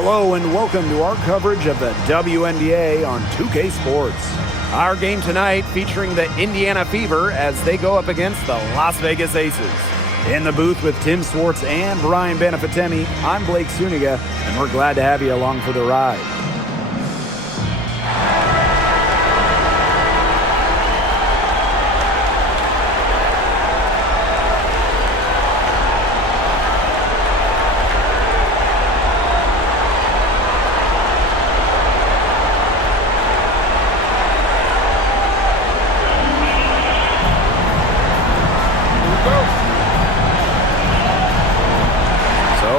Hello and welcome to our coverage of the WNBA on 2K Sports. Our game tonight featuring the Indiana Fever as they go up against the Las Vegas Aces. In the booth with Tim Swartz and Brian Benefitemi, I'm Blake Suniga, and we're glad to have you along for the ride.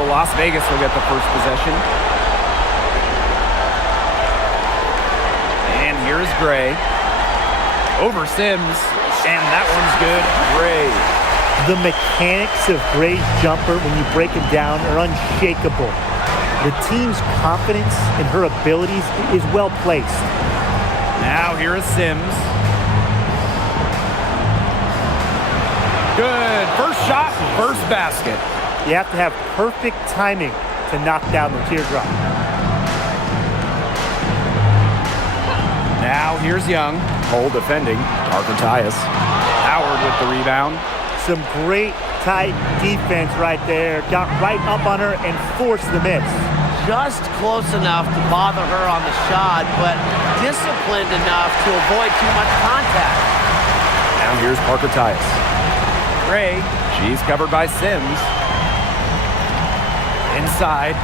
Las Vegas will get the first possession. And here's Gray. Over Sims. And that one's good. Gray. The mechanics of Gray's jumper, when you break it down, are unshakable. The team's confidence in her abilities is well placed. Now here is Sims. Good. First shot, first basket. You have to have perfect timing to knock down the teardrop. Now here's Young. Cole defending. Arcatias. Howard with the rebound. Some great tight defense right there. Got right up on her and forced the miss. Just close enough to bother her on the shot, but disciplined enough to avoid too much contact. Now here's Arcatias. Gray. She's covered by Sims. Inside.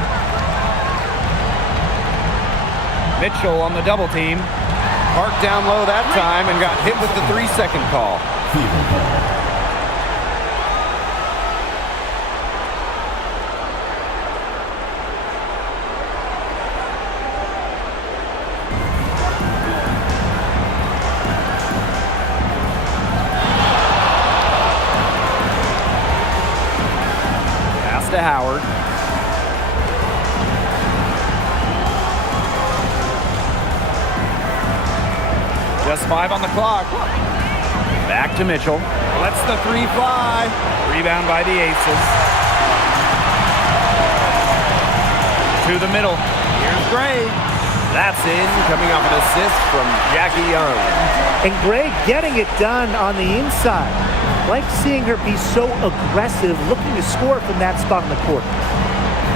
Mitchell on the double team. Park down low that time and got hit with the 3-second call. Pass to Howard. Just 5 on the clock. Back to Mitchell. Lets the 3 fly. Rebound by the Aces. To the middle. Here's Gray. That's in. Coming off an assist from Jackie Young. And Gray getting it done on the inside. Like seeing her be so aggressive, looking to score from that spot in the court.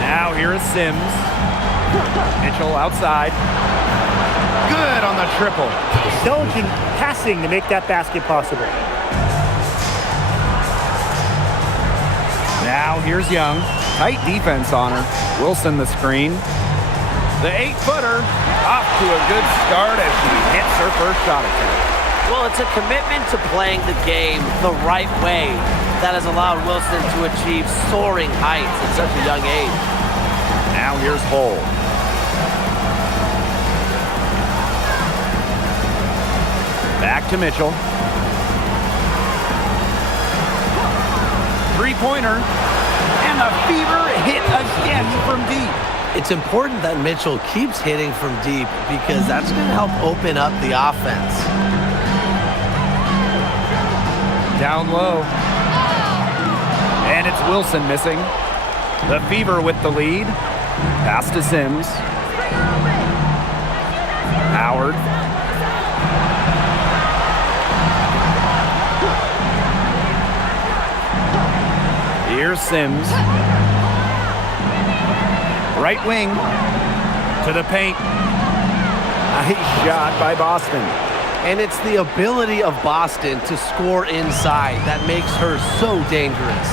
Now here is Sims. Mitchell outside. Good on the triple. Intelligent passing to make that basket possible. Now here's Young. Tight defense on her. Wilson the screen. The 8-footer off to a good start as she hits her first shot attempt. Well, it's a commitment to playing the game the right way that has allowed Wilson to achieve soaring heights at such a young age. Now here's Hull. Back to Mitchell. Three-pointer. And the Fever hit again from deep. It's important that Mitchell keeps hitting from deep because that's going to help open up the offense. Down low. And it's Wilson missing. The Fever with the lead. Pass to Sims. Howard. Here's Sims. Right wing to the paint. Nice shot by Boston. And it's the ability of Boston to score inside that makes her so dangerous.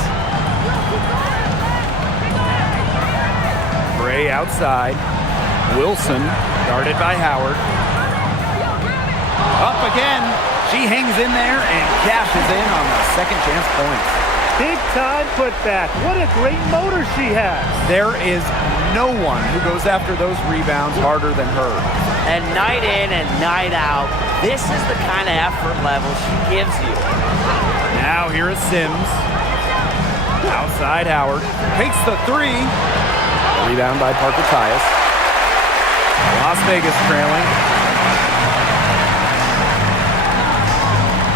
Gray outside. Wilson guarded by Howard. Up again. She hangs in there and cashes in on the second chance points. Big time putback. What a great motor she has. There is no one who goes after those rebounds harder than her. And night in and night out, this is the kind of effort level she gives you. Now here is Sims. Outside Howard. Takes the 3. Rebound by Arcatias. Las Vegas trailing.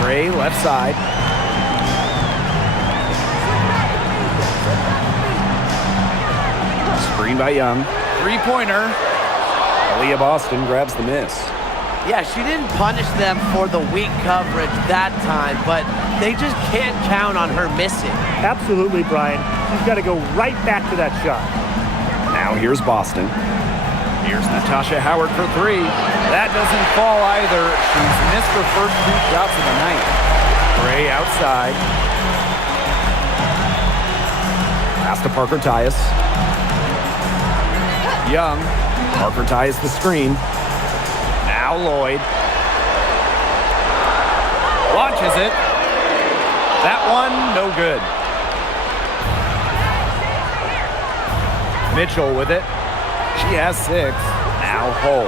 Gray left side. Screen by Young. three-pointer. Aaliyah Boston grabs the miss. Yeah, she didn't punish them for the weak coverage that time, but they just can't count on her missing. Absolutely, Brian. She's got to go right back to that shot. Now here's Boston. Here's Natasha Howard for three. That doesn't fall either. She's missed her first two shots of the night. Gray outside. Pass to Parker Tyus. Young. Parker Tyus the screen. Now Lloyd. Launches it. That one, no good. Mitchell with it. She has 6. Now Hull.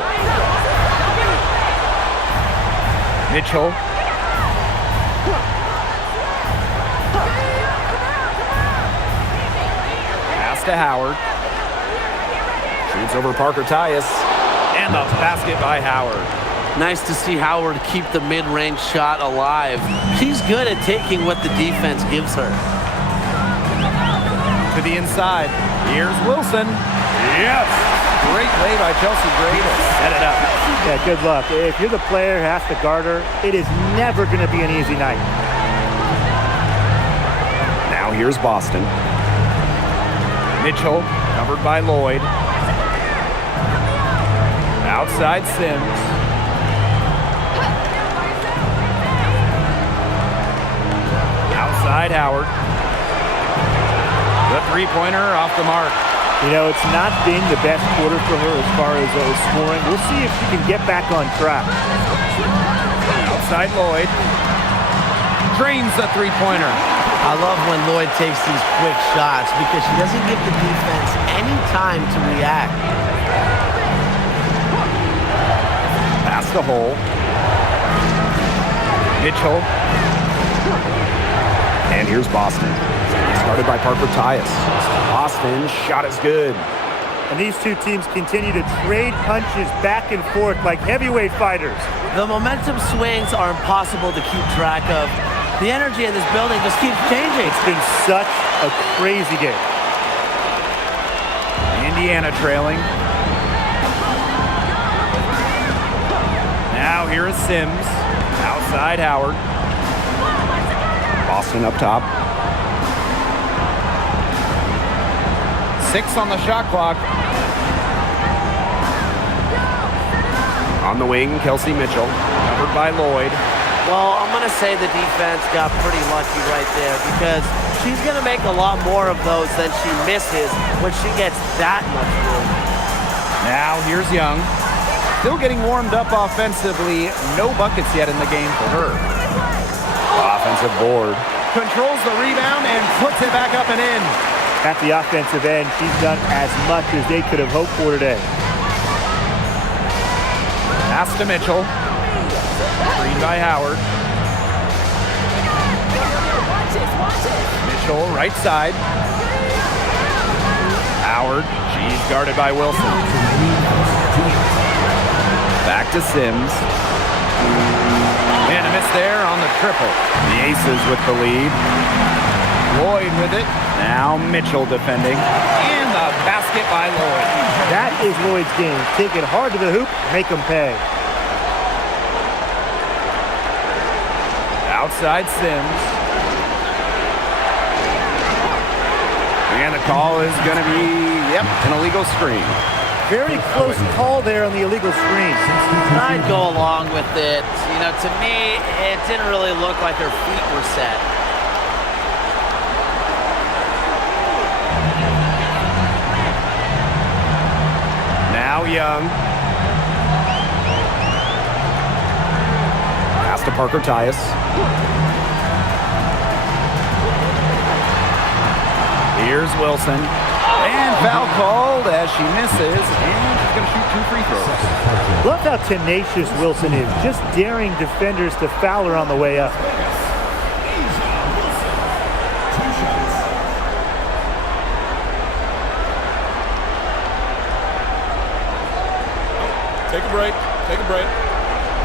Mitchell. Pass to Howard. Shoots over Parker Tyus. And the basket by Howard. Nice to see Howard keep the mid-range shot alive. She's good at taking what the defense gives her. To the inside. Here's Wilson. Yes! Great play by Chelsea Gray to set it up. Yeah, good luck. If you're the player who has to guard her, it is never going to be an easy night. Now here's Boston. Mitchell, covered by Lloyd. Outside Sims. Outside Howard. The three-pointer off the mark. You know, it's not been the best quarter for her as far as scoring. We'll see if she can get back on track. Outside Lloyd. Drains the three-pointer. I love when Lloyd takes these quick shots because she doesn't give the defense any time to react. Pass the hole. Mitchell. And here's Boston. Started by Parker Tyus. Boston shot is good. And these two teams continue to trade punches back and forth like heavyweight fighters. The momentum swings are impossible to keep track of. The energy in this building just keeps changing. It's been such a crazy game. Indiana trailing. Now here is Sims. Outside Howard. Boston up top. 6 on the shot clock. On the wing, Kelsey Mitchell. Covered by Lloyd. Well, I'm going to say the defense got pretty lucky right there because she's going to make a lot more of those than she misses when she gets that much room. Now here's Young. Still getting warmed up offensively. No buckets yet in the game for her. Offensive board. Controls the rebound and puts it back up and in. At the offensive end, she's done as much as they could have hoped for today. Pass to Mitchell. Screen by Howard. Mitchell, right side. Howard, she's guarded by Wilson. Back to Sims. And a miss there on the triple. The Aces with the lead. Lloyd with it. Now Mitchell defending. And the basket by Lloyd. That is Lloyd's game. Take it hard to the hoop, make them pay. Outside Sims. And the call is going to be, an illegal screen. Very close call there on the illegal screen. I'd go along with it. You know, to me, it didn't really look like her feet were set. Now Young. Pass to Parker Tyus. Here's Wilson. And foul called as she misses. And she's going to shoot 2 free throws. Love how tenacious Wilson is. Just daring defenders to foul her on the way up. Take a break. Take a break.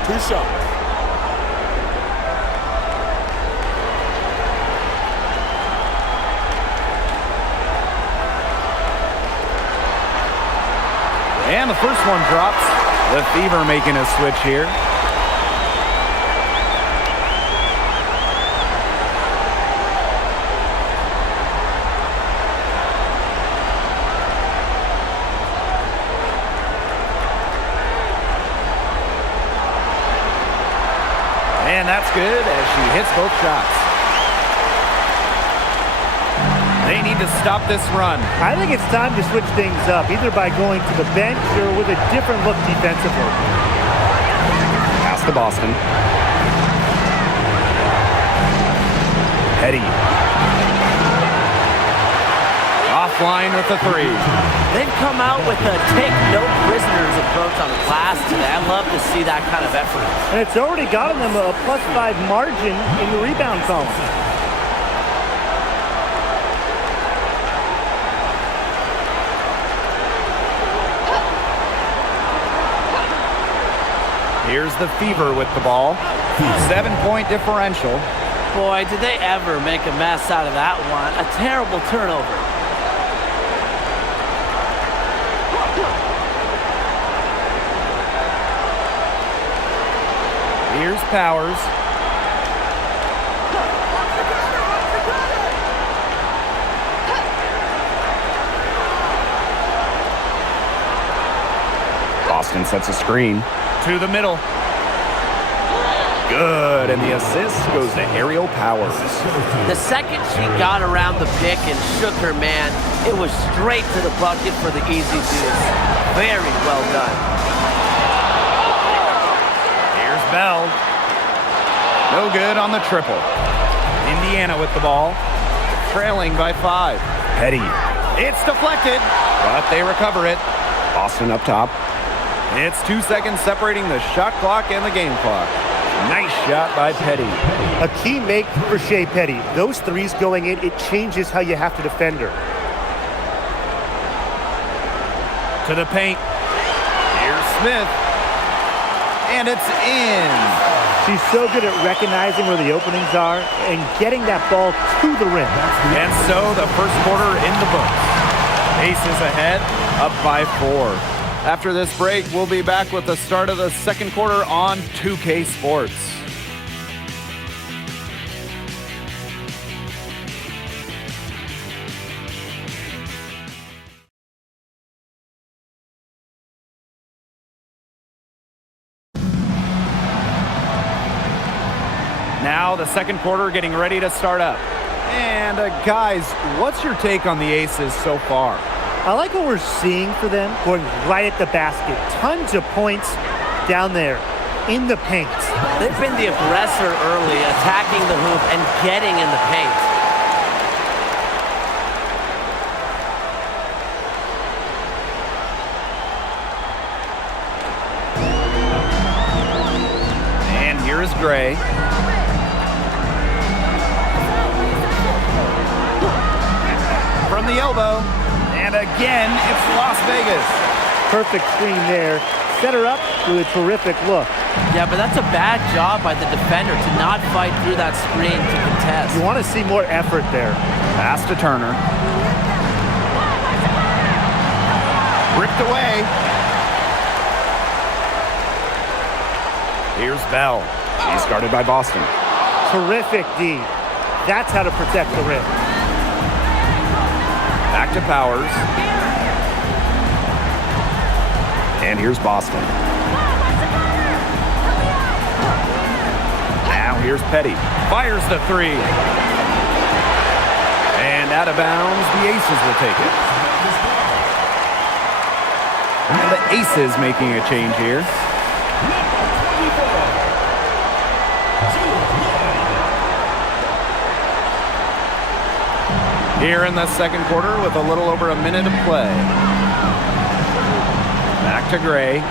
2 shots. And the first one drops. The Fever making a switch here. And that's good as she hits both shots. They need to stop this run. I think it's time to switch things up, either by going to the bench or with a different look defensively. Pass to Boston. Petty. Offline with the three. They've come out with a take no prisoners approach on the glass today. I love to see that kind of effort. And it's already gotten them a +5 margin in the rebound column. Here's the Fever with the ball. 7-point differential. Boy, did they ever make a mess out of that one. A terrible turnover. Here's Powers. Boston sets a screen. To the middle. Good, and the assist goes to Aerial Powers. The second she got around the pick and shook her man, it was straight to the bucket for the easy deuce. Very well done. Here's Bell. No good on the triple. Indiana with the ball, trailing by 5. Petty. It's deflected, but they recover it. Boston up top. It's 2 seconds separating the shot clock and the game clock. Nice shot by Petty. A key make for Shea Petty. Those threes going in, it changes how you have to defend her. To the paint. Here's Smith. And it's in. She's so good at recognizing where the openings are and getting that ball to the rim. And so the first quarter in the books. Aces ahead, up by 4. After this break, we'll be back with the start of the second quarter on 2K Sports. Now the second quarter getting ready to start up. And guys, what's your take on the Aces so far? I like what we're seeing for them, going right at the basket. Tons of points down there in the paint. They've been the aggressor early, attacking the hoop and getting in the paint. And here is Gray. From the elbow. And again, it's Las Vegas. Perfect screen there. Set her up with a terrific look. Yeah, but that's a bad job by the defender to not fight through that screen to contest. You want to see more effort there. Pass to Turner. Ripped away. Here's Bell. She's guarded by Boston. Terrific D. That's how to protect the rim. Back to Powers. And here's Boston. Now here's Petty. Fires the three. And out of bounds, the Aces will take it. And the Aces making a change here. Here in the second quarter with a little over a minute of play. Back to Gray.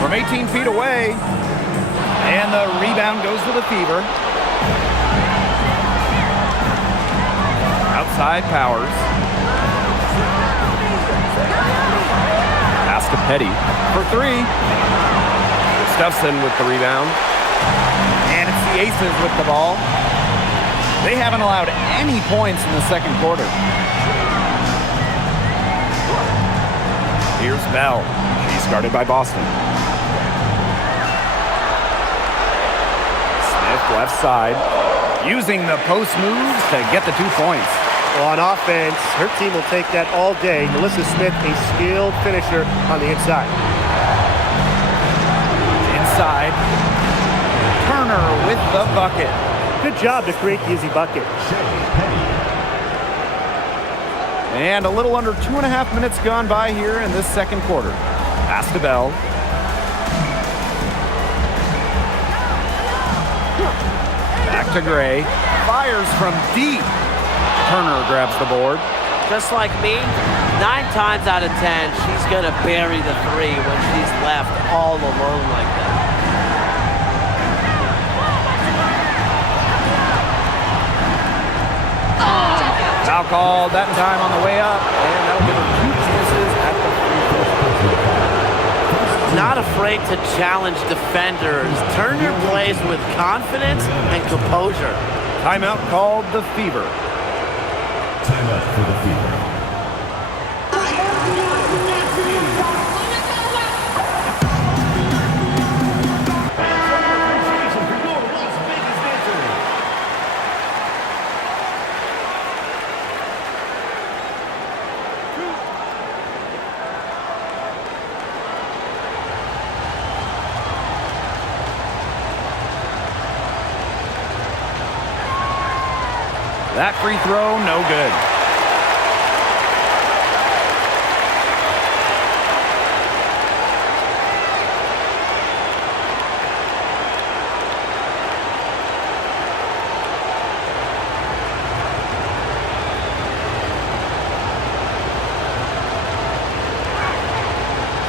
From 18 feet away. And the rebound goes to the Fever. Outside Powers. Pass to Petty for 3. Gustafson with the rebound. And it's the Aces with the ball. They haven't allowed any points in the second quarter. Here's Bell. She's guarded by Boston. Smith left side, using the post moves to get the 2 points. Well, on offense, her team will take that all day. Melissa Smith, a skilled finisher on the inside. Inside. Turner with the bucket. Good job to create the easy bucket. And a little under 2.5 minutes gone by here in this second quarter. Pass to Bell. Back to Gray. Fires from deep. Turner grabs the board. Just like me, 9 times out of 10, she's going to bury the 3 when she's left all alone like that. Foul called that time on the way up, and that'll give her 2 chances at the free throw. Not afraid to challenge defenders. Turner plays with confidence and composure. Timeout called the Fever. Timeout for the Fever. That free throw, no good.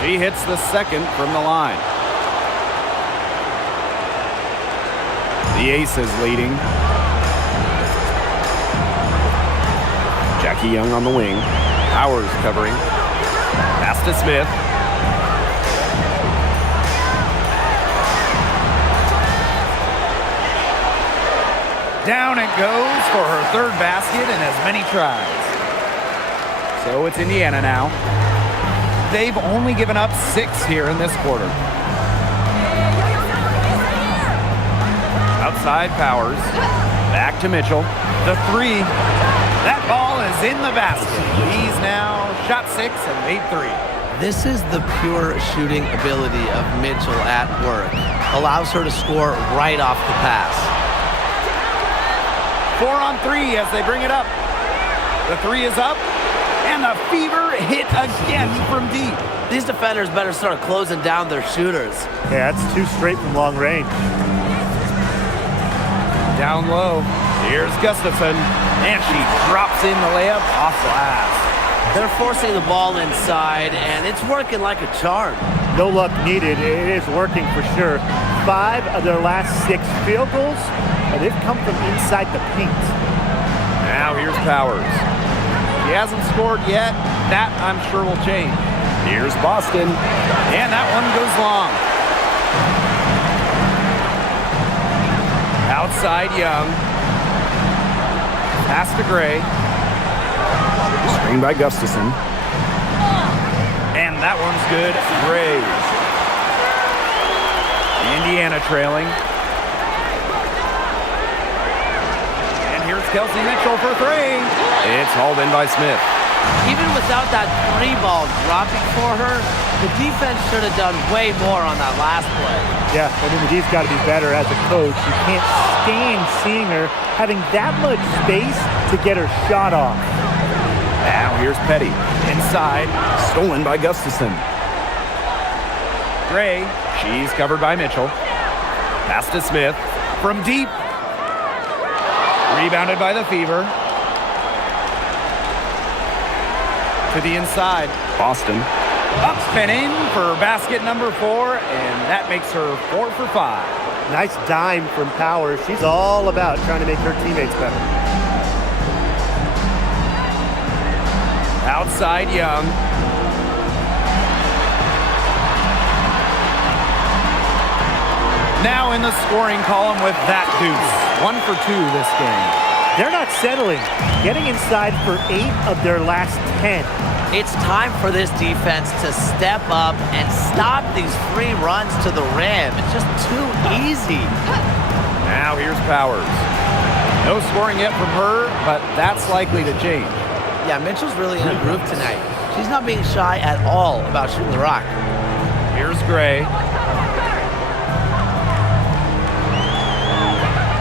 She hits the second from the line. The Aces leading. Jackie Young on the wing. Powers covering. Pass to Smith. Down it goes for her 3rd basket in as many tries. So it's Indiana now. They've only given up 6 here in this quarter. Outside Powers. Back to Mitchell. The 3. That ball is in the basket. He's now shot 6 and made 3. This is the pure shooting ability of Mitchell at work. Allows her to score right off the pass. 4 on 3 as they bring it up. The 3 is up, and the Fever hit again from deep. These defenders better start closing down their shooters. Yeah, that's 2 straight from long range. Down low. Here's Gustafson, and she drops in the layup off glass. They're forcing the ball inside, and it's working like a charm. No luck needed. It is working for sure. 5 of their last 6 field goals, and they've come from inside the paint. Now here's Powers. She hasn't scored yet. That, I'm sure, will change. Here's Boston, and that one goes long. Outside Young. Pass to Gray. Screen by Gustafson. And that one's good. Gray. Indiana trailing. And here's Kelsey Mitchell for 3. It's hauled in by Smith. Even without that 3 ball dropping for her, the defense should have done way more on that last play. Yeah, I mean, the D's got to be better as a coach. You can't stand seeing her having that much space to get her shot off. Now here's Petty. Inside. Stolen by Gustafson. Gray. She's covered by Mitchell. Pass to Smith. From deep. Rebounded by the Fever. To the inside. Boston. Up and in for basket number 4, and that makes her 4 for 5. Nice dime from Powers. She's all about trying to make her teammates better. Outside Young. Now in the scoring column with that deuce. 1 for 2 this game. They're not settling. Getting inside for 8 of their last 10. It's time for this defense to step up and stop these free runs to the rim. It's just too easy. Now here's Powers. No scoring yet from her, but that's likely to change. Yeah, Mitchell's really in a groove tonight. She's not being shy at all about shooting the rock. Here's Gray.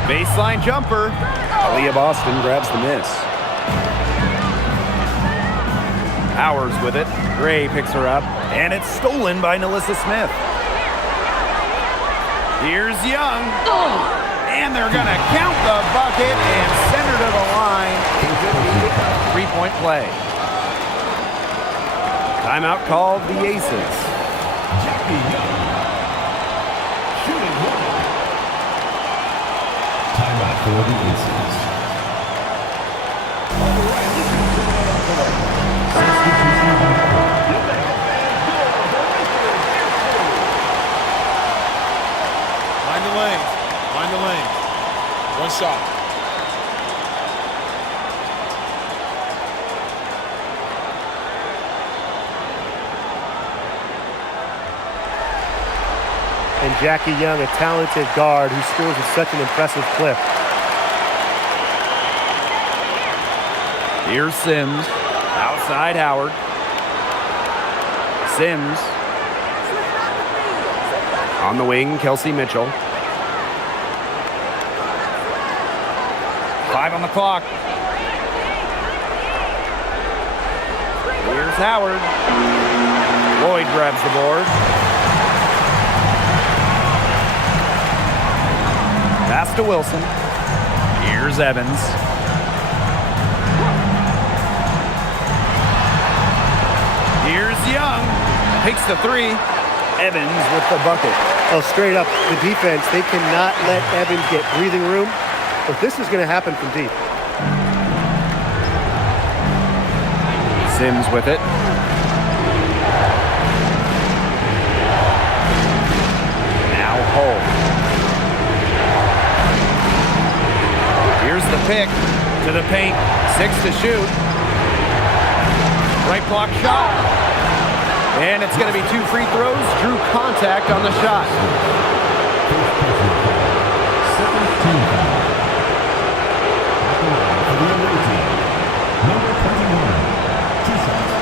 Baseline jumper. Aaliyah Boston grabs the miss. Powers with it. Gray picks her up, and it's stolen by Nalissa Smith. Here's Young. And they're going to count the bucket and send her to the line. 3-point play. Timeout called the Aces. Shooting one. Timeout for the Aces. Find the lane. Find the lane. One shot. And Jackie Young, a talented guard who scores at such an impressive clip. Here's Sims. Outside Howard. Sims. On the wing, Kelsey Mitchell. 5 on the clock. Here's Howard. Lloyd grabs the board. Pass to Wilson. Here's Evans. Here's Young. Takes the 3. Evans with the bucket. Oh, straight up, the defense, they cannot let Evans get breathing room. But this is going to happen from deep. Sims with it. Now Hull. Here's the pick to the paint. 6 to shoot. Right block shot. And it's going to be 2 free throws. Drew contact on the shot. 17 foul. For the away team, number 21, 2 shots.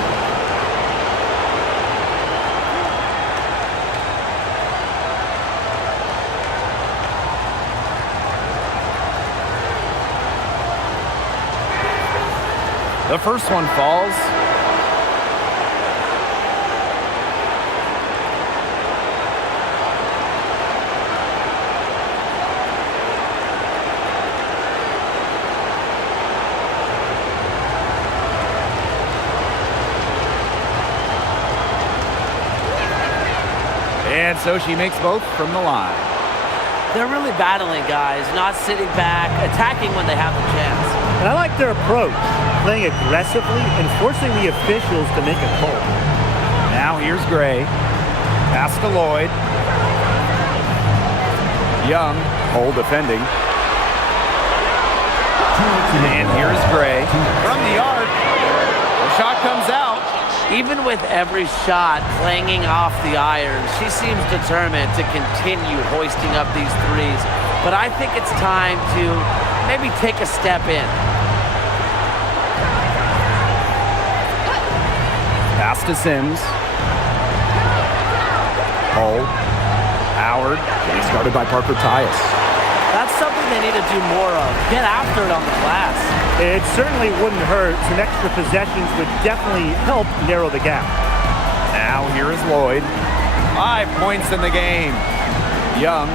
The first one falls. And so she makes both from the line. They're really battling, guys, not sitting back, attacking when they have the chance. And I like their approach, playing aggressively and forcing the officials to make a call. Now here's Gray. Pass to Lloyd. Young, Hull defending. And here's Gray. From the arc, the shot comes out. Even with every shot clanging off the iron, she seems determined to continue hoisting up these threes. But I think it's time to maybe take a step in. Pass to Sims. Hull. Howard. He's guarded by Parker Tyus. That's something they need to do more of. Get after it on the glass. It certainly wouldn't hurt. Some extra possessions would definitely help narrow the gap. Now here is Lloyd. 5 points in the game. Young.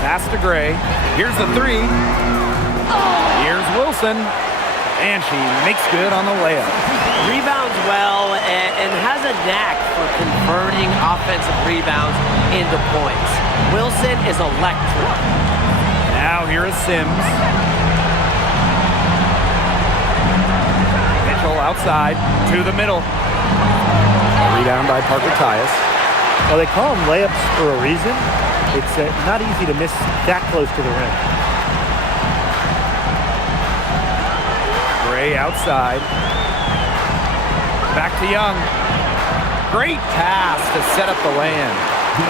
Pass to Gray. Here's the 3. Here's Wilson. And she makes good on the layup. Rebounds well and has a knack for converting offensive rebounds into points. Wilson is electric. Now here is Sims. Mitchell outside to the middle. A rebound by Parker Tyus. Well, they call them layups for a reason. It's not easy to miss that close to the rim. Gray outside. Back to Young. Great pass to set up the lay-in.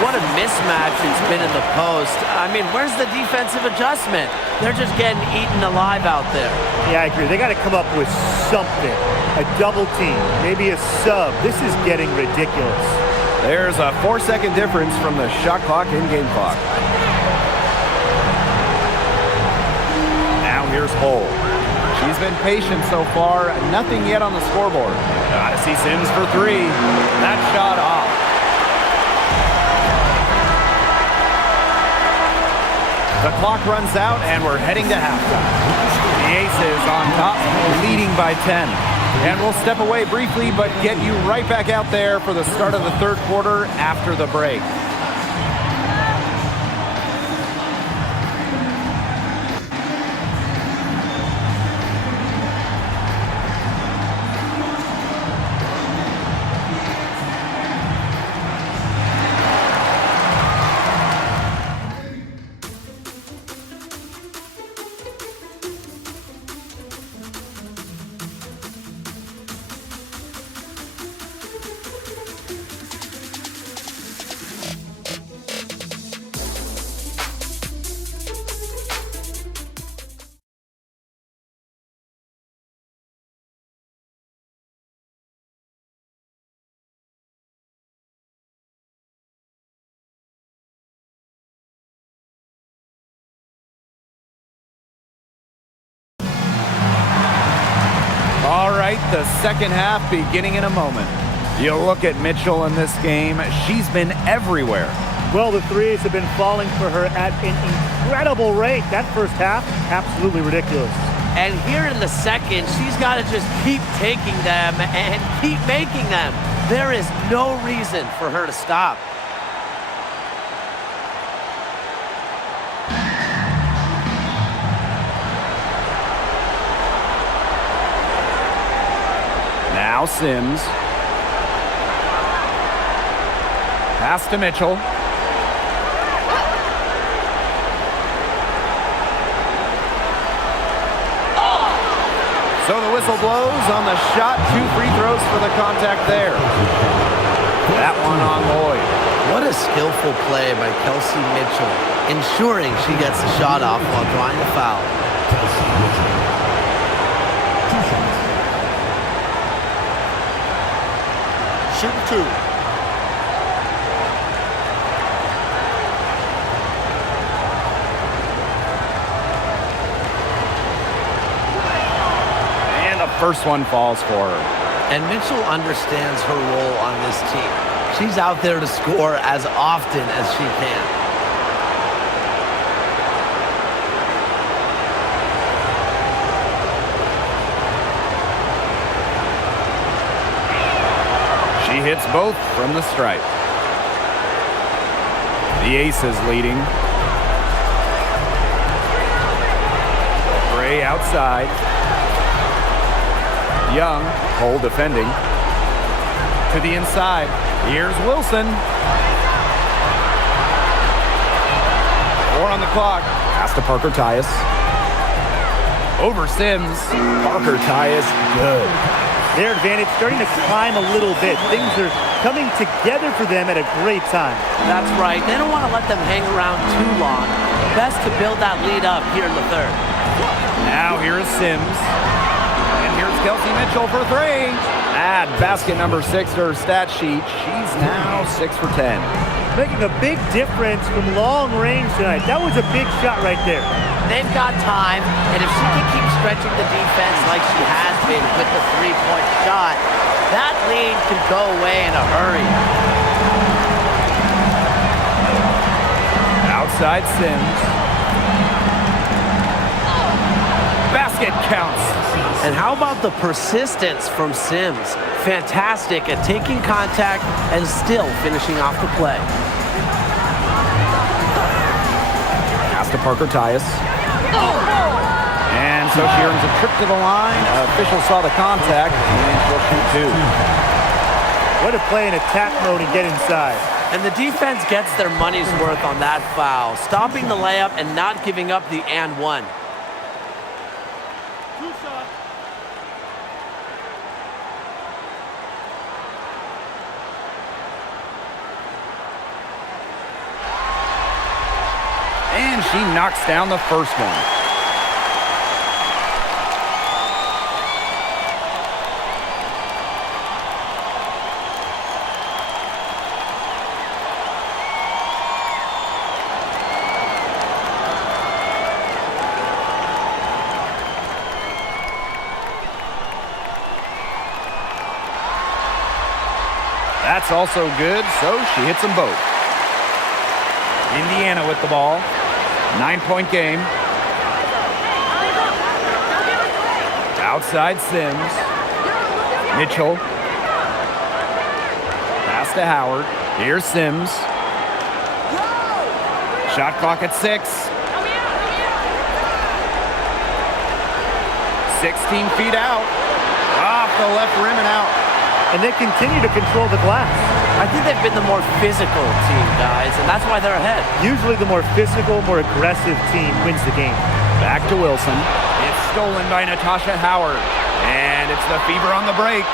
What a mismatch it's been in the post. I mean, where's the defensive adjustment? They're just getting eaten alive out there. Yeah, I agree. They got to come up with something. A double team, maybe a sub. This is getting ridiculous. There's a 4-second difference from the shot clock and game clock. Now here's Hull. She's been patient so far. Nothing yet on the scoreboard. Gotta see Sims for 3. That shot off. The clock runs out, and we're heading to halftime. The Aces on top, leading by 10. And we'll step away briefly, but get you right back out there for the start of the third quarter after the break. All right, the second half beginning in a moment. You look at Mitchell in this game, she's been everywhere. Well, the threes have been falling for her at an incredible rate. That first half, absolutely ridiculous. And here in the second, she's got to just keep taking them and keep making them. There is no reason for her to stop. Now Sims. Pass to Mitchell. So the whistle blows on the shot. 2 free throws for the contact there. That one on Lloyd. What a skillful play by Kelsey Mitchell, ensuring she gets the shot off while drawing the foul. Shoot 2. First one falls for her. And Mitchell understands her role on this team. She's out there to score as often as she can. She hits both from the stripe. The Aces leading. Gray outside. Young, Cole defending. To the inside. Here's Wilson. 4 on the clock. Pass to Parker Tyus. Over Sims. Parker Tyus, good. Their advantage starting to climb a little bit. Things are coming together for them at a great time. That's right. They don't want to let them hang around too long. Best to build that lead up here in the third. Now here is Sims. Here's Kelsey Mitchell for 3. Add basket number 6 to her stat sheet. She's now 6 for 10. Making a big difference from long range tonight. That was a big shot right there. They've got time, and if she can keep stretching the defense like she has been with the three-point shot, that lead could go away in a hurry. Outside Sims. Basket counts. And how about the persistence from Sims? Fantastic at taking contact and still finishing off the play. Pass to Parker Tyus. And so she earns a trip to the line. Official saw the contact, and she'll shoot 2. What a play in attack mode and get inside. And the defense gets their money's worth on that foul, stopping the layup and not giving up the and one. And she knocks down the first one. That's also good, so she hits them both. Indiana with the ball. 9-point game. Outside Sims. Mitchell. Pass to Howard. Here's Sims. Shot clock at 6. 16 feet out. Off the left rim and out. And they continue to control the glass. I think they've been the more physical team, guys, and that's why they're ahead. Usually the more physical, more aggressive team wins the game. Back to Wilson. It's stolen by Natasha Howard. And it's the Fever on the break.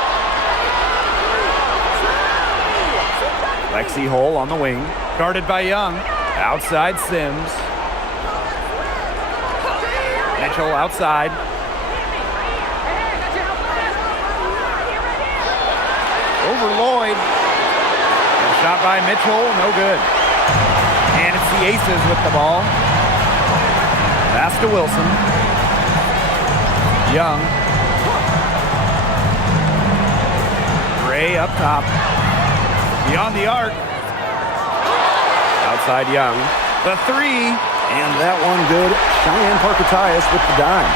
Lexi Hole on the wing. Guarded by Young. Outside Sims. Mitchell outside. Over Lloyd. Shot by Mitchell, no good. And it's the Aces with the ball. Pass to Wilson. Young. Gray up top. Beyond the arc. Outside Young. The three. And that one good. Cheyenne Parker-Tyus with the dime.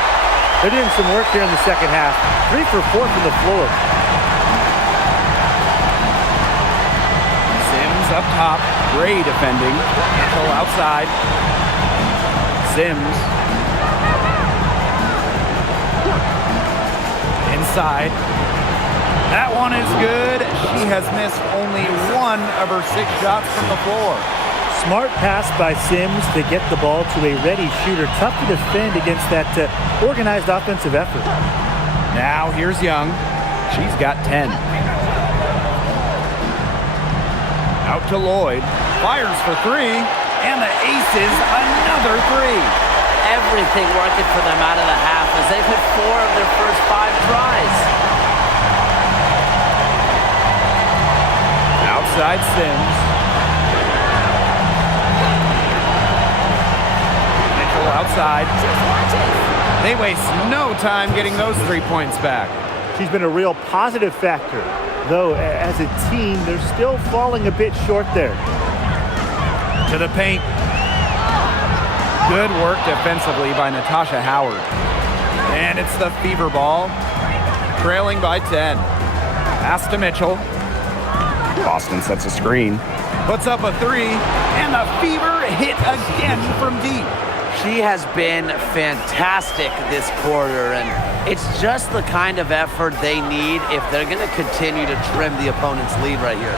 They're doing some work here in the second half. 3 for 4 from the floor. Up top, Gray defending. Mitchell outside. Sims. Inside. That one is good. She has missed only 1 of her 6 shots from the floor. Smart pass by Sims to get the ball to a ready shooter. Tough to defend against that organized offensive effort. Now here's Young. She's got 10. Out to Lloyd. Fires for 3. And the Aces, another 3. Everything working for them out of the half as they've hit 4 of their first 5 tries. Outside Sims. Mitchell outside. They waste no time getting those 3 points back. She's been a real positive factor. Though, as a team, they're still falling a bit short there. To the paint. Good work defensively by Natasha Howard. And it's the Fever ball. Trailing by 10. Pass to Mitchell. Boston sets a screen. Puts up a 3. And the Fever hit again from deep. She has been fantastic this quarter, and it's just the kind of effort they need if they're going to continue to trim the opponent's lead right here.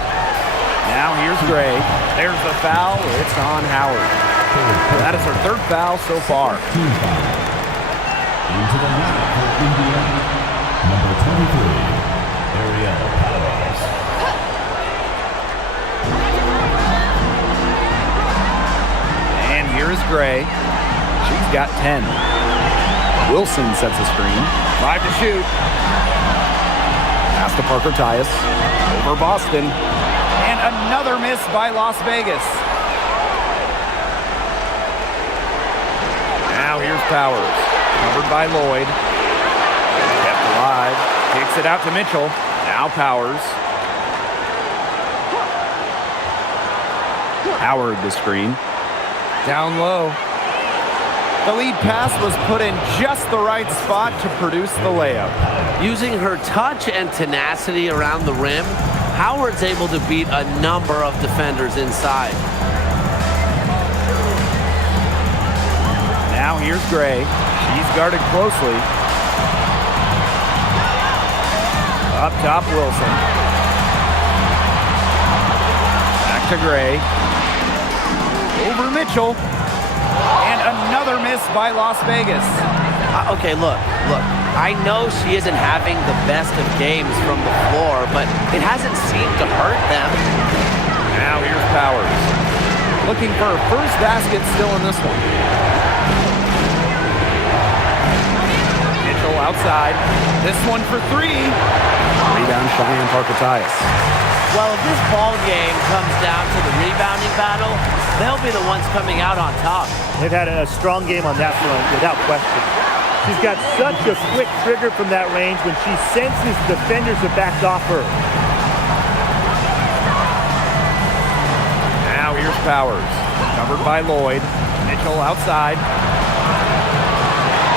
Now here's Gray. There's the foul. It's on Howard. That is her 3rd foul so far. Into the line for Indiana, number 23, Ariel Powers. And here's Gray. She's got 10. Wilson sets a screen. 5 to shoot. Pass to Parker-Tyus. Over Boston. And another miss by Las Vegas. Now here's Powers. Covered by Lloyd. Kept alive. Kicks it out to Mitchell. Now Powers. Howard the screen. Down low. The lead pass was put in just the right spot to produce the layup. Using her touch and tenacity around the rim, Howard's able to beat a number of defenders inside. Now here's Gray. She's guarded closely. Up top, Wilson. Back to to Gray. Over Mitchell. And another miss by Las Vegas. Okay, look. I know she isn't having the best of games from the floor, but it hasn't seemed to hurt them. Now here's Powers. Looking for her first basket still in this one. Mitchell outside. This one for three. Rebound Cheyenne Parker-Tyus. Well, if this ball game comes down to the rebounding battle, they'll be the ones coming out on top. They've had a strong game on that front, without question. She's got such a quick trigger from that range when she senses defenders have backed off her. Now here's Powers. Covered by Lloyd. Mitchell outside.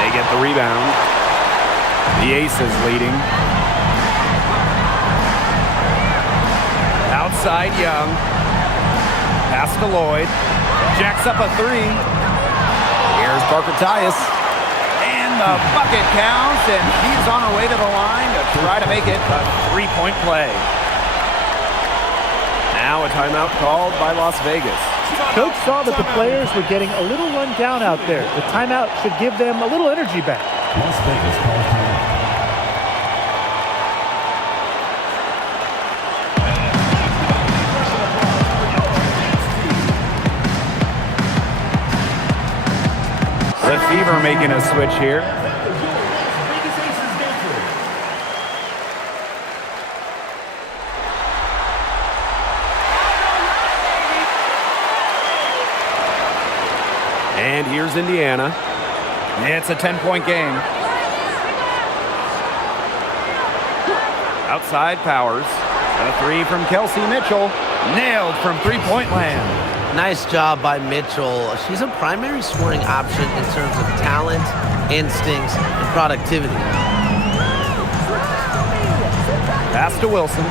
They get the rebound. The Aces leading. Outside Young. Pass to Lloyd. Jacks up a three. Here's Parker-Tyus. And the bucket counts, and she's on her way to the line to try to make it a three-point play. Now a timeout called by Las Vegas. Coach saw that the players were getting a little run down out there. The timeout should give them a little energy back. Las Vegas calls timeout. The Fever making a switch here. And here's Indiana. It's a 10-point game. Outside Powers. A three from Kelsey Mitchell. Nailed from three-point land. Nice job by Mitchell. She's a primary scoring option in terms of talent, instincts, and productivity. Pass to Wilson.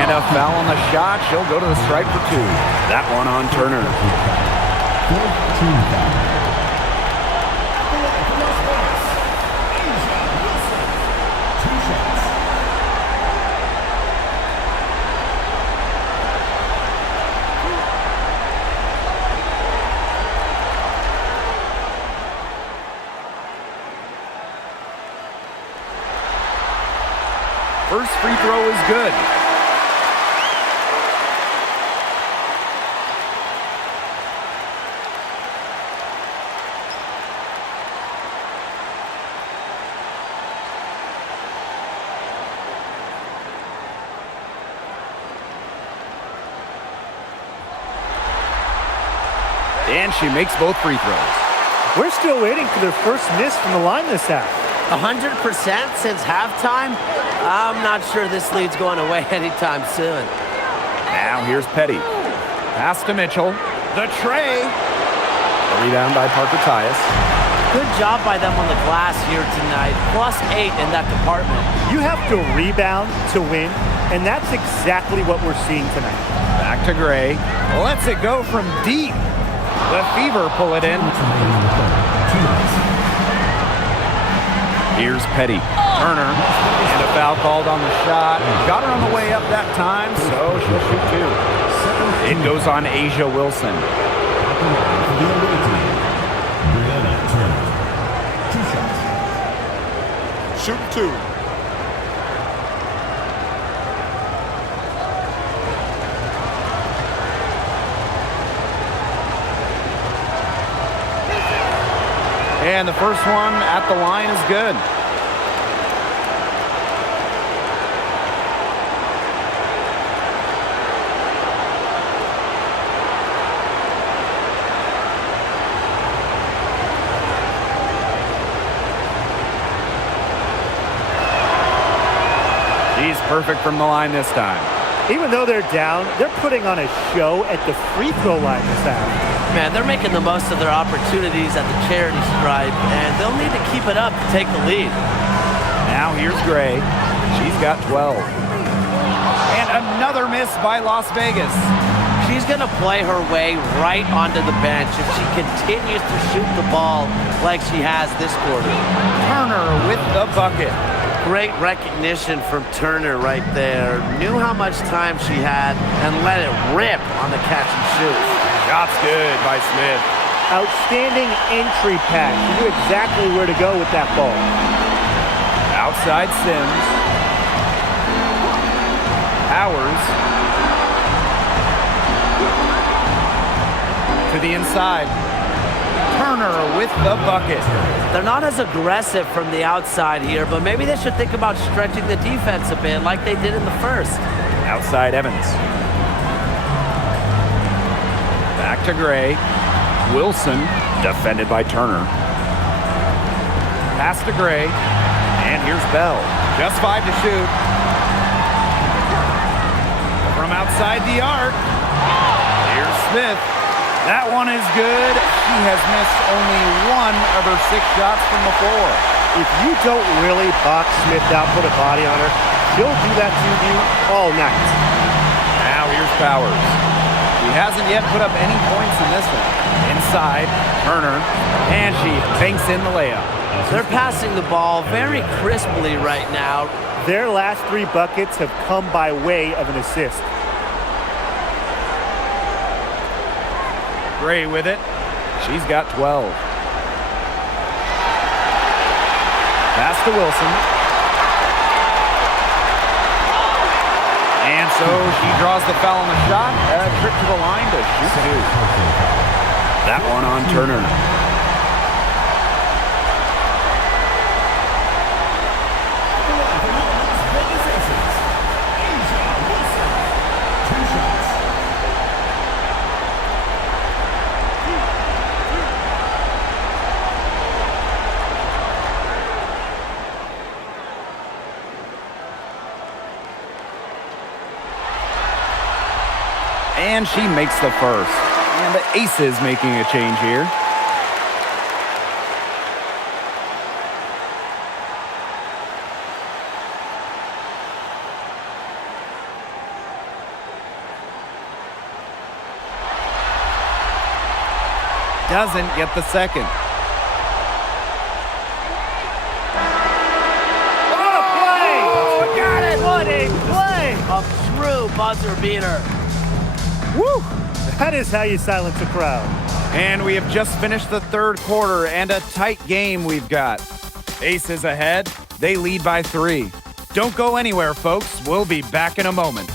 And a foul on the shot. She'll go to the stripe for two. That one on Turner. First free throw is good. And she makes both free throws. We're still waiting for their first miss from the line this half. 100% since halftime? I'm not sure this lead's going away anytime soon. Now here's Petty. Pass to Mitchell. The tray. The rebound by Parker-Tyus. Good job by them on the glass here tonight. +8 in that department. You have to rebound to win, and that's exactly what we're seeing tonight. Back to Gray. Lets it go from deep. The Fever pull it in. Here's Petty. Turner. And a foul called on the shot. Got her on the way up that time, so she'll shoot two. It goes on Asia Wilson. Shoot two. And the first one at the line is good. She's perfect from the line this time. Even though they're down, they're putting on a show at the free throw line this half. Man, they're making the most of their opportunities at the charity stripe, and they'll need to keep it up to take the lead. Now here's Gray. She's got 12. And another miss by Las Vegas. She's going to play her way right onto the bench if she continues to shoot the ball like she has this quarter. Turner with the bucket. Great recognition from Turner right there. Knew how much time she had and let it rip on the catch and shoot. Shot's good by Smith. Outstanding entry pass. He knew exactly where to go with that ball. Outside Sims. Powers. To the inside. Turner with the bucket. They're not as aggressive from the outside here, but maybe they should think about stretching the defense a bit like they did in the first. Outside Evans. Back to Gray. Wilson, defended by Turner. Pass to Gray. And here's Bell. Just 5 to shoot. From outside the arc. Here's Smith. That one is good. She has missed only 1 of her 6 shots from the floor. If you don't really box Smith out, put a body on her, she'll do that to you all night. Now here's Powers. He hasn't yet put up any points in this one. Inside, Turner, and she banks in the layup. They're passing the ball very crisply right now. Their last 3 buckets have come by way of an assist. Gray with it. She's got 12. Pass to Wilson. And so she draws the foul on the shot. A trip to the line to shoot 2. That one on Turner. And she makes the first. And the Aces making a change here. Doesn't get the second. What a play! Oh, got it! What a play! A true buzzer beater. Woo! That is how you silence a crowd. And we have just finished the 3rd quarter, and a tight game we've got. Aces ahead. They lead by 3. Don't go anywhere, folks. We'll be back in a moment.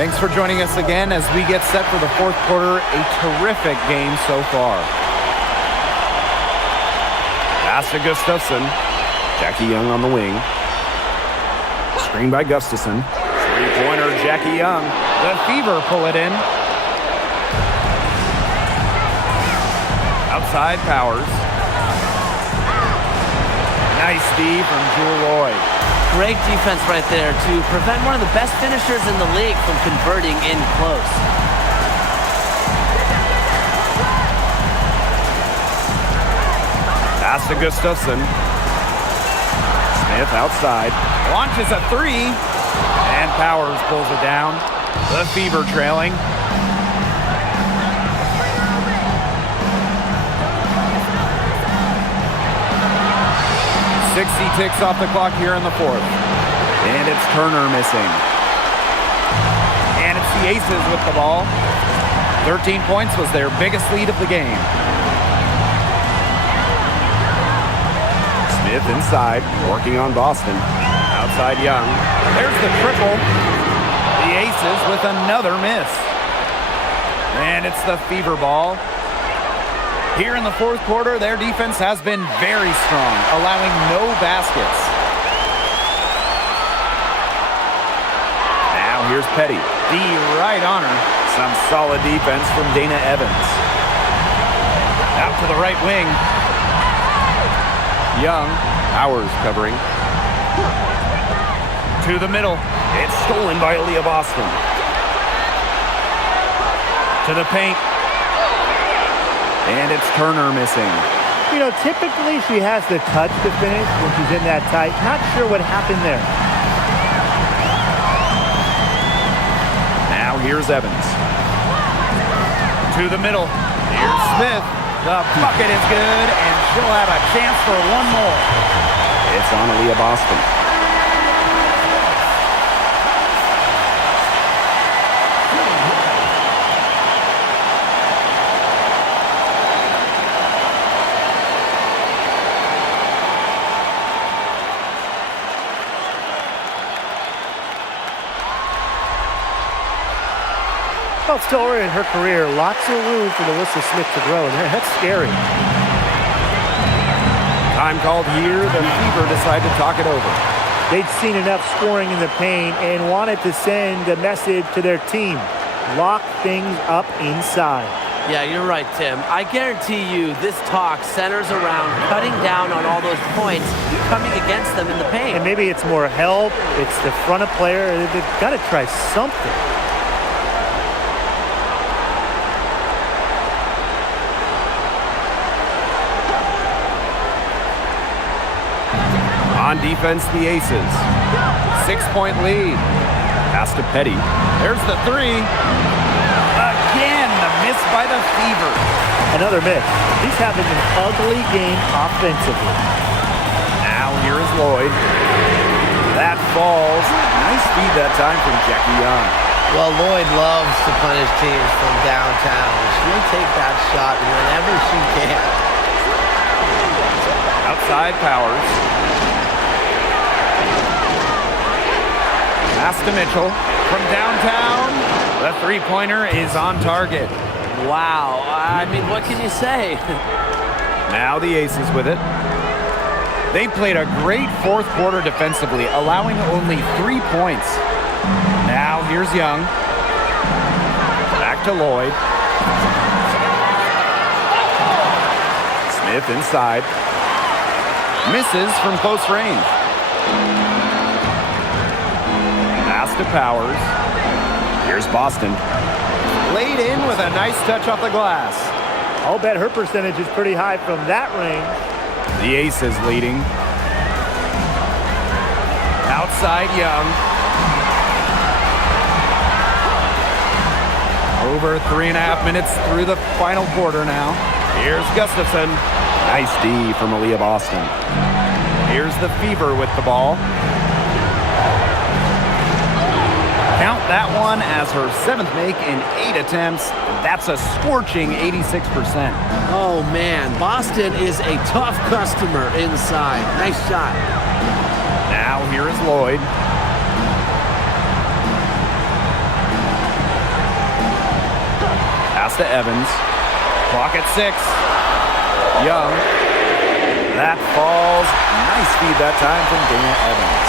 Thanks for joining us again as we get set for the 4th quarter. A terrific game so far. Pass to Gustafson. Jackie Young on the wing. Screen by Gustafson. 3-pointer Jackie Young. The Fever pull it in. Outside Powers. Nice D from Jewel Roy. Great defense right there to prevent one of the best finishers in the league from converting in close. Pass to Gustafson. Smith outside. Launches a 3. And Powers pulls it down. The Fever trailing. Ticks off the clock here in the 4th. And it's Turner missing. And it's the Aces with the ball. 13 points was their biggest lead of the game. Smith inside, working on Boston. Outside Young. There's the triple. The Aces with another miss. And it's the Fever ball. Here in the 4th quarter, their defense has been very strong, allowing no baskets. Now here's Petty. D right on her. Some solid defense from Dana Evans. Out to the right wing. Young. Powers covering. To the middle. It's stolen by Aaliyah Boston. To the paint. And it's Turner missing. You know, typically she has the touch to finish when she's in that tight. Not sure what happened there. Now here's Evans. To the middle. Here's Smith. The bucket is good, and she'll have a chance for one more. It's on Aaliyah Boston. Well, still early in her career, lots of room for Melissa Smith to grow, and that's scary. Time called here. The Fever decide to talk it over. They'd seen enough scoring in the paint and wanted to send a message to their team. Lock things up inside. Yeah, you're right, Tim. I guarantee you this talk centers around cutting down on all those points coming against them in the paint. And maybe it's more help. It's the front of player. They've got to try something. On defense, the Aces. 6-point lead. Pass to Petty. There's the three. Again, the miss by the Fever. Another miss. He's having an ugly game offensively. Now here is Lloyd. That falls. Nice feed that time from Jackie Young. Well, Lloyd loves to punish teams from downtown. She'll take that shot whenever she can. Outside Powers. Pass to Mitchell. From downtown, the three-pointer is on target. Wow. I mean, what can you say? Now the Aces with it. They played a great fourth quarter defensively, allowing only 3 points. Now here's Young. Back to Lloyd. Smith inside. Misses from close range. Pass to Powers. Here's Boston. Laid in with a nice touch off the glass. I'll bet her percentage is pretty high from that range. The Aces leading. Outside Young. Over 3.5 minutes through the final quarter now. Here's Gustafson. Nice D from Aaliyah Boston. Here's the Fever with the ball. Count that one as her 7th make in 8 attempts. That's a scorching 86%. Oh, man. Boston is a tough customer inside. Nice shot. Now here is Lloyd. Pass to Evans. Clock at 6. Young. That falls. Nice feed that time from Dana Evans.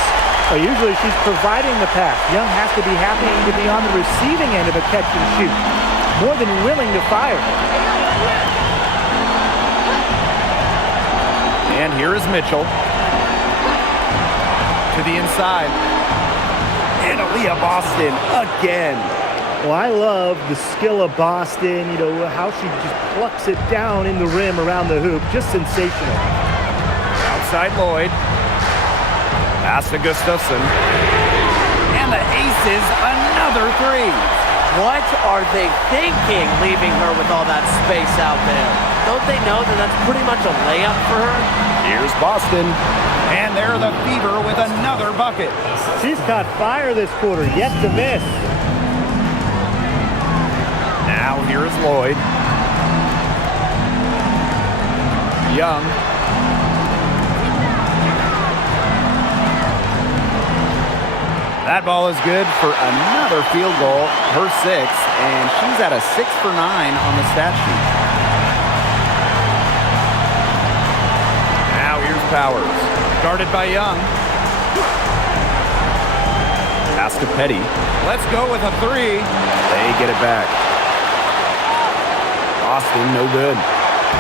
Well, usually she's providing the pass. Young has to be happy to be on the receiving end of a catch and shoot. More than willing to fire. And here is Mitchell. To the inside. And Aaliyah Boston again. Well, I love the skill of Boston. You know, how she just plucks it down in the rim around the hoop. Just sensational. Outside Lloyd. Pass to Gustafson. And the Aces, another three. What are they thinking, leaving her with all that space out there? Don't they know that that's pretty much a layup for her? Here's Boston. And they're the Fever with another bucket. She's caught fire this quarter, yet to miss. Now here is Lloyd. Young. That ball is good for another field goal, her 6th, and she's at a 6 for 9 on the stat sheet. Now here's Powers, guarded by Young. Pass to Petty. Let's go with a 3. They get it back. Boston, no good.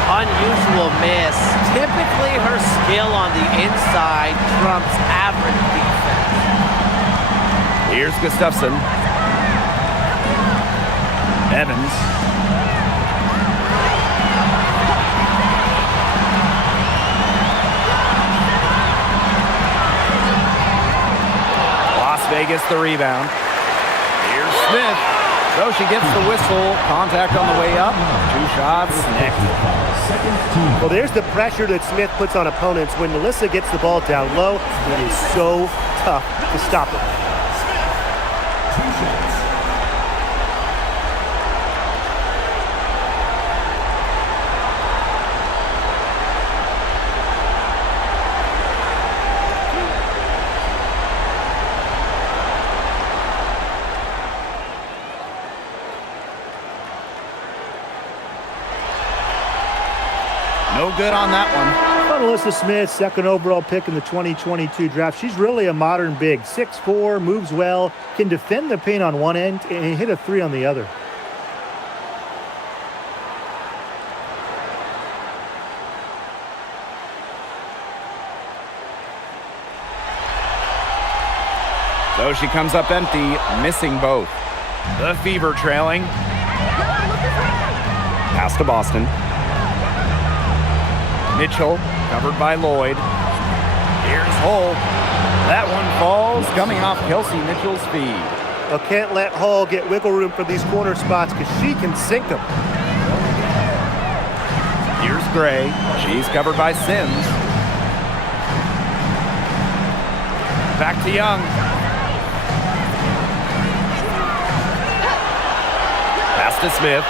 Unusual miss. Typically her skill on the inside trumps average defense. Here's Gustafson. Evans. Las Vegas the rebound. Here's Smith. So she gets the whistle. Contact on the way up. 2 shots next. Well, there's the pressure that Smith puts on opponents. When Melissa gets the ball down low, it is so tough to stop it. No good on that one. Melissa Smith, second overall pick in the 2022 draft. She's really a modern big. 6'4", moves well, can defend the paint on one end and hit a 3 on the other. So she comes up empty, missing both. The Fever trailing. Pass to Boston. Mitchell, covered by Lloyd. Here's Hull. That one falls, coming off Kelsey Mitchell's feed. Well, can't let Hull get wiggle room for these corner spots because she can sink them. Here's Gray. She's covered by Sims. Back to Young. Pass to Smith.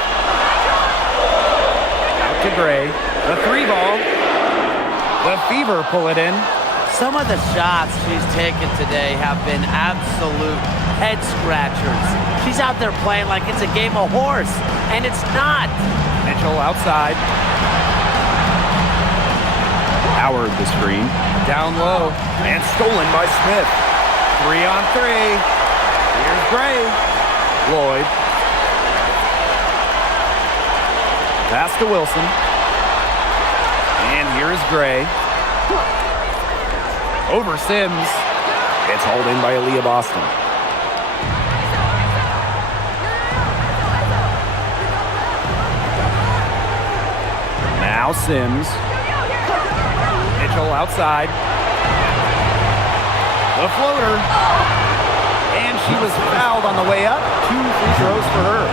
Out to Gray. The 3 ball. The Fever pull it in. Some of the shots she's taken today have been absolute head scratchers. She's out there playing like it's a game of horse, and it's not. Mitchell outside. Howard the screen. Down low. And stolen by Smith. 3 on 3. Here's Gray. Lloyd. Pass to Wilson. And here is Gray. Over Sims. It's hauled in by Aaliyah Boston. Now Sims. Mitchell outside. The floater. And she was fouled on the way up. 2 free throws for her.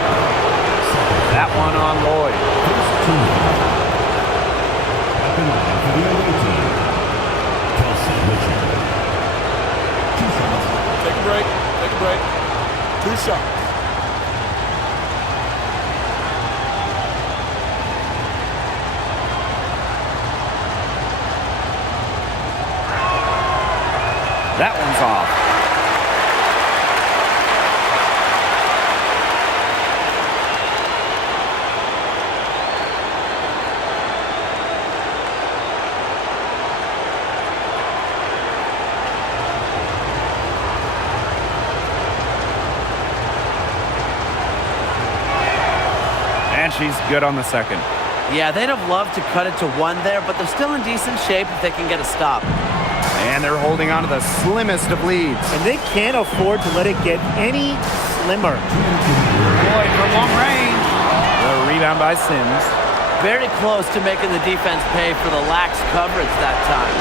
That one on Lloyd. Take a break. Take a break. 2 shots. That one's off. And she's good on the second. Yeah, they'd have loved to cut it to 1 there, but they're still in decent shape if they can get a stop. And they're holding on to the slimmest of leads. And they can't afford to let it get any slimmer. Lloyd from long range. The rebound by Sims. Very close to making the defense pay for the lax coverage that time.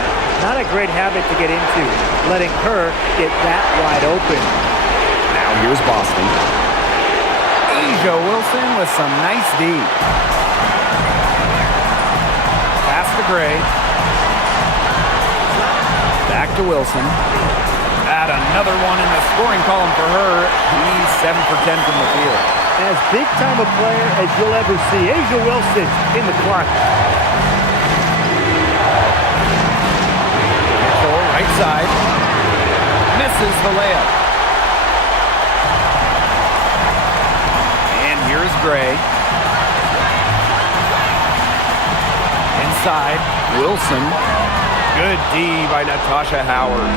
Not a great habit to get into, letting her get that wide open. Now here's Boston. Asia Wilson with some nice D. Pass to Gray. Back to Wilson. Add another one in the scoring column for her. She's 7 for 10 from the field. As big time a player as you'll ever see. Asia Wilson in the clock. Mitchell, right side. Misses the layup. And here's Gray. Inside, Wilson. Good D by Natasha Howard.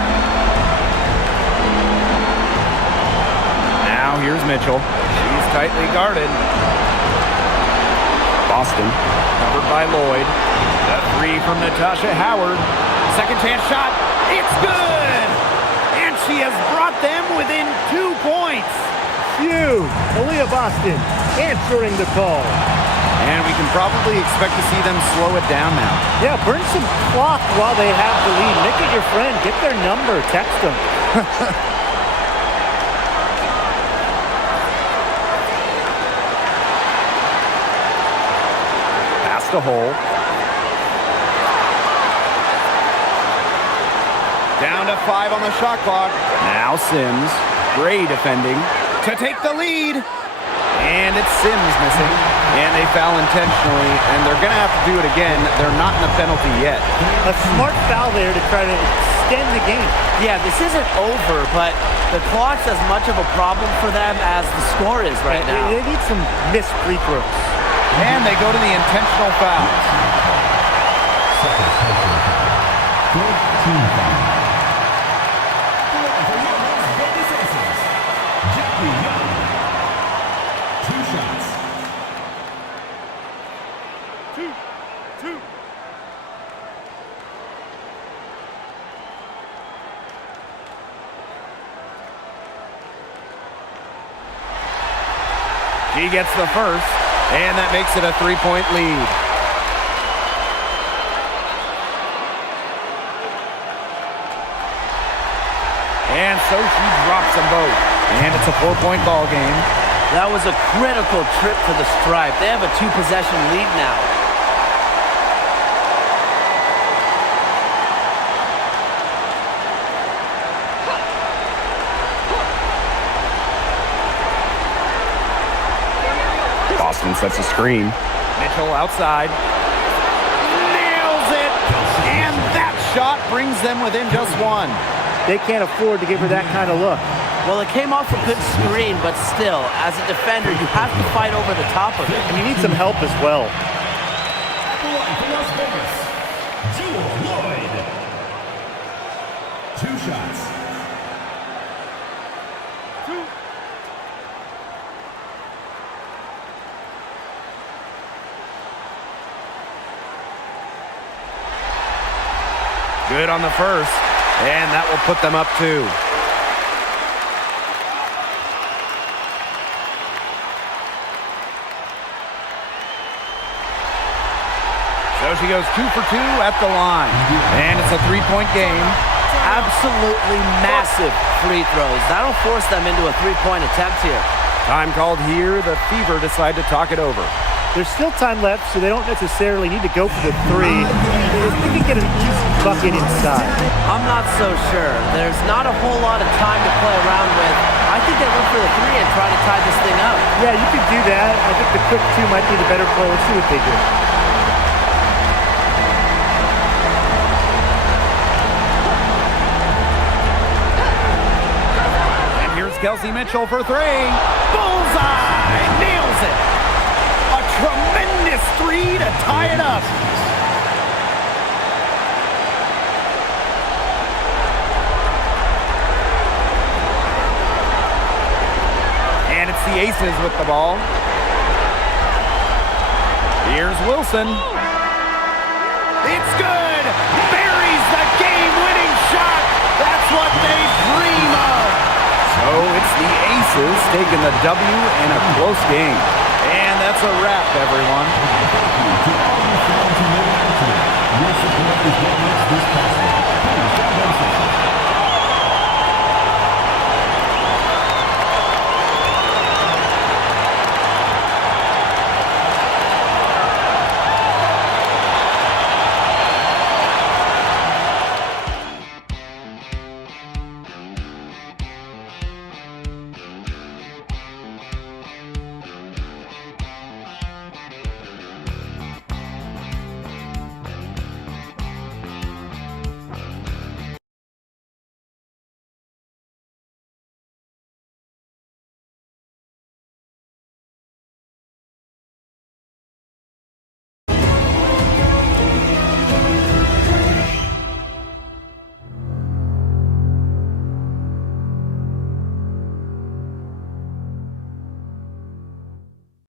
Now here's Mitchell. She's tightly guarded. Boston, covered by Lloyd. The 3 from Natasha Howard. Second chance shot. It's good! And she has brought them within 2 points. Huge. Aaliyah Boston answering the call. And we can probably expect to see them slow it down now. Yeah, burn some clock while they have the lead. Nick at your friend. Get their number. Text them. burst a hole. Down to 5 on the shot clock. Now Sims. Gray defending to take the lead. And it's Sims missing. And they foul intentionally, and they're going to have to do it again. They're not in the penalty yet. A smart foul there to try to extend the game. Yeah, this isn't over, but the clock's as much of a problem for them as the score is right now. They need some missed free throws. And they go to the intentional foul. Second personal foul. Third team foul. For your Las Vegas Aces, Jackie Young. 2 shots. Two. She gets the first, and that makes it a 3-point lead. And so she drops them both. And it's a 4-point ball game. That was a critical trip to the stripe. They have a 2-possession lead now. Boston sets a screen. Mitchell outside. Nails it! And that shot brings them within just 1. They can't afford to give her that kind of look. Well, it came off a good screen, but still, as a defender, you have to fight over the top of it. And you need some help as well. Number 1 for Las Vegas, Jewel Lloyd. 2 shots. Good on the first, and that will put them up 2. So she goes 2 for 2 at the line, and it's a 3-point game. Absolutely massive free throws. That'll force them into a 3-point attempt here. Time called here. The Fever decide to talk it over. There's still time left, so they don't necessarily need to go for the 3. If they can get an easy bucket inside. I'm not so sure. There's not a whole lot of time to play around with. I think they look for the 3 and try to tie this thing up. Yeah, you could do that. I think the quick 2 might be the better play. Let's see what they do. And here's Kelsey Mitchell for 3. Bullseye! Nails it! A tremendous 3 to tie it up. And it's the Aces with the ball. Here's Wilson. It's good! Buries the game-winning shot! That's what they dream of! So it's the Aces taking the W in a close game. And that's a wrap, everyone. Your support is what makes this possible.